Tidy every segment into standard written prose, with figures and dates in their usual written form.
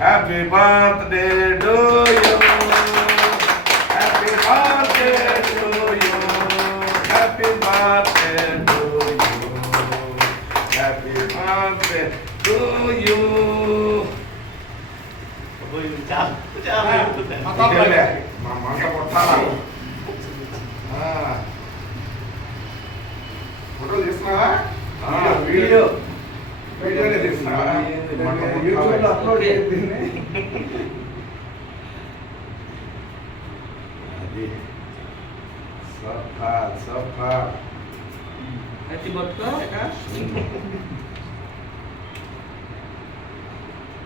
Happy birthday to you, happy birthday to you, happy birthday to you, happy birthday to you. మా మంట కొట్టాలా? Photo తీస్తున్నావా? Video వీడియోనే తీస్తున్నావా? యూట్యూబ్లో upload చేయండి.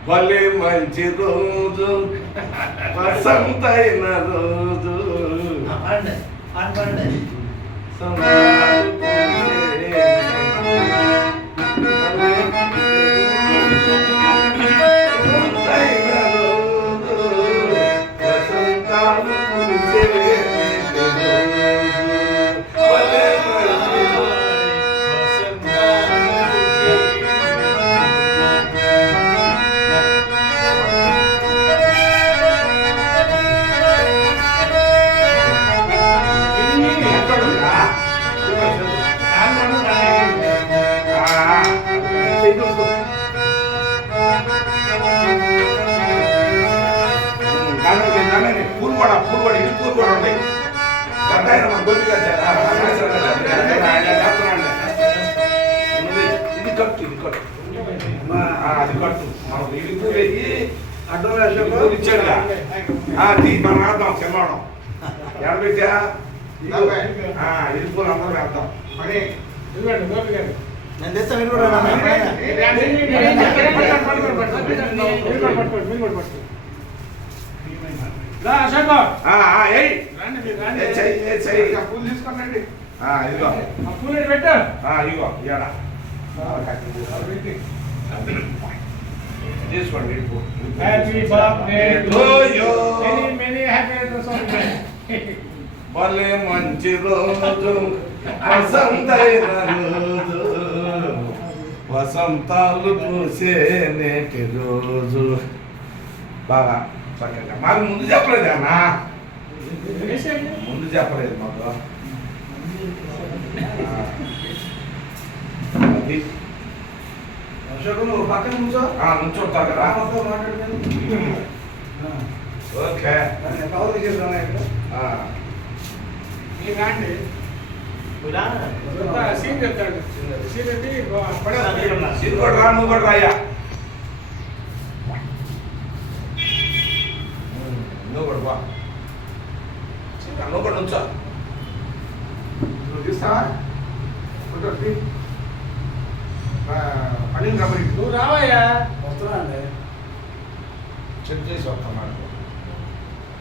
భలే మంచి రోజు, వసంతైన రోజు, సంబరాలు పూసే. వసంతైన రోజు, వసంతాలు పూసే రోజు. భలే మంచి రోజు, వసంతాలు పూసే. పూర్వడి కూడా ఉన్నాయి. ఇది కట్టు, ఇది కట్టు, అది కట్టు. మనకు ఇది పూలు వేసి అడ్డం ఇచ్చాడుగా. మనం వేద్దాం చిన్నవాడం. ఎక్కడ పెట్టా ఇది పూలు అందరూ వేద్దాం. నేను తెస్తా, మీరు కూడా పూలు తీసుకోండి. ఇదిగో ఇదిగో ఇయ్యాల తీసుకోండి. భలే మంచి రోజు, వసంతైన రోజు, వసంతాలు పూసే నేటి రోజు. బాగా చక్కగా. మాకు ముందు చెప్పలేదు అన్న, ముందు చెప్పలేదు మాకు. అది నువ్వు పక్కన నుంచోతావు కదా. ఓకే కవర్ చేద్దాం. కూడా రా, నువ్వు కూడా రాయ్యా. నువ్వు కూడా బా, నువ్వు కూడా నుంచో. నువ్వు తీస్తావా? పని కాబట్టి నువ్వు రావయ్యా. వస్తున్నా అండి, చెక్ చేసి వస్తున్నాడు.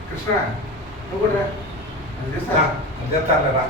కృష్ణ నువ్వు కూడా చేస్తాలేరా?